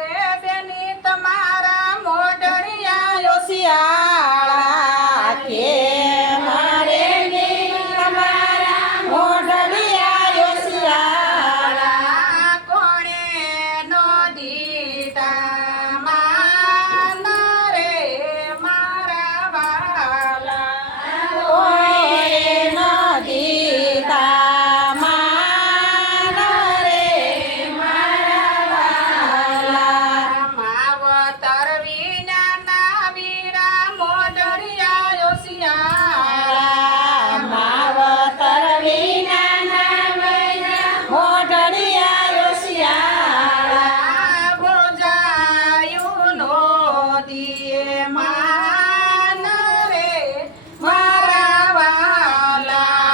રે બેની તમારા મોઢડિયા શિયાળા કે મારે તમારા મોઢડિયા શિયાળા કોણે નો દીધા માન રે મારા વાલા કોણે ન દીધા માન રે મારા વાલા માવતર વિનાના વીરા મોઢડિયા શિયાળા માવતર વિનાના મોઢડિયા શિયાળા બોજાયું નો દિયે માન રે મારા વાલા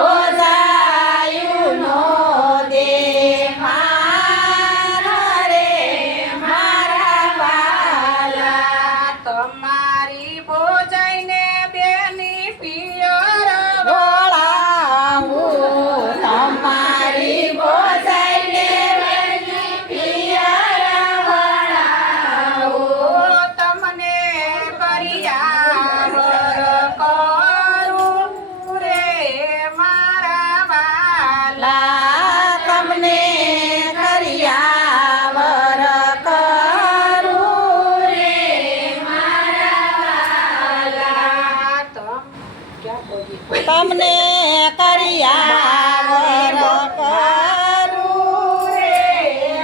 ઓજાયું નો દે માન રે મારા વાલા તમારી બોજાઈને બેની પિયર બોલાવું તમારી બોજાઈને પિયર વળાવું તમને કરિયાવર કરું રે મારા વાલા તમને કરિયાવર કરું રે મારા તમને કરિયાવર કરું રે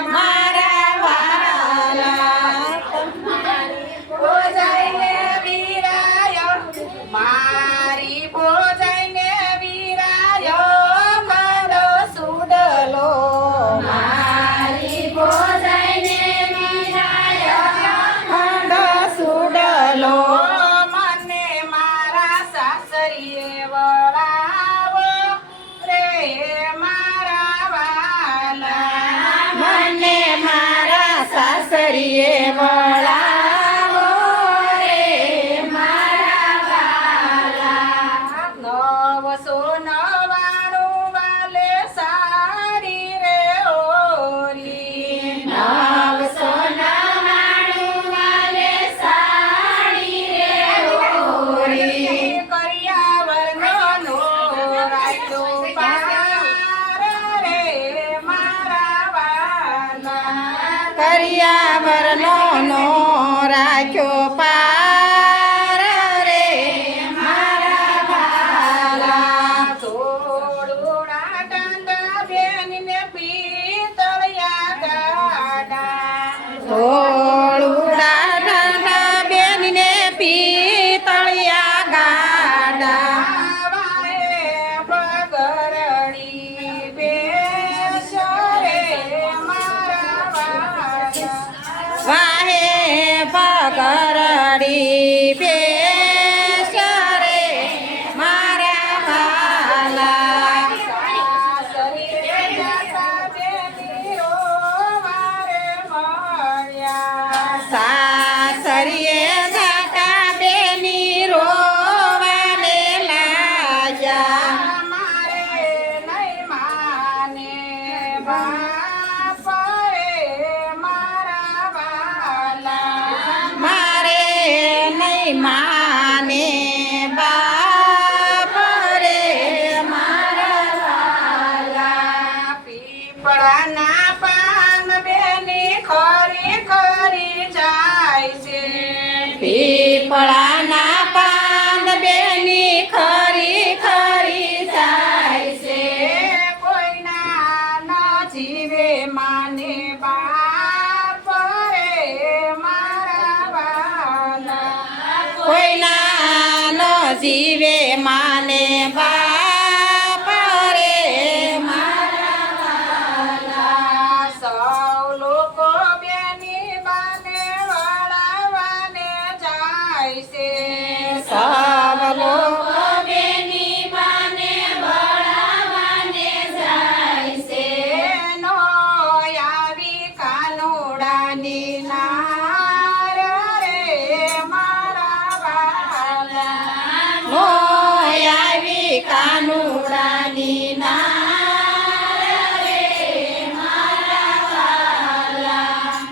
મારા વાલા બોજાઈને વીરાય મારી બોજાઈને વીરાય મારો સુડલો મારી બોજાઈને વીરાય ખંડ સુડલો મને મારા સાસરીએ વળાવો રે મારા વાલા મને મારા સાસરીએ વળાવો રે મારા વાલા 999 વાલે સારી રે ઓરી 999 વાલે સાડી રે ઓરી કરિયાવરનો નો રાખ્યો પાર રે મારા વાલા કરિયાવરનો નો રાખ્યો પાર રે મારા વાલા થોડુડા દાંડા બેનને પિતળિયા ગાડા થોડુડા ઠંડા બેનને પિતળિયા ગાડા વાએ બગરડી બેસ રે મારા વાલા વાહે પગરડી બેસ રે મારા વાલા સાસરીએ જાતા બેની રોવારે મળ્યા સાસરીએ જાતા બેની રોવાને લાગ્યા મારે નહીં માને બાપ રે મારા વાલા મારે નહીં માને બાપ રે મારા વાલા પીપળાના પાન બેની ખરી ખરી જાય છે પીપળાના પાન બેની ખરી ખરી જાય છે કોઈના ન જીવે માને બાપ રે મારા વાલા કોઈના ન જીવે માને બાપ રે મારા વાલા સૌ લોકો બેની બાને વળાવવાને જાય છે સૌ લોકો બેની બાને વળાવવાને જાય છે નો આવી કાનુડાની નાર રે મારા વાલા નો આવી કાનુડાની નાર રે મારા વાલા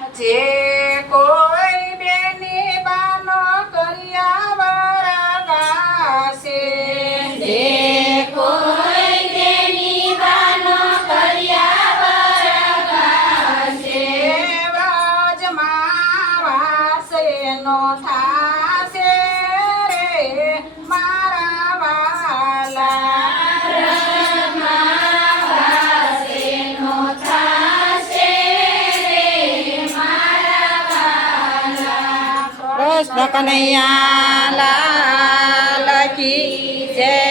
નો થાશે રે મારા વાલા કૃષ્ણ કનૈયા લાલ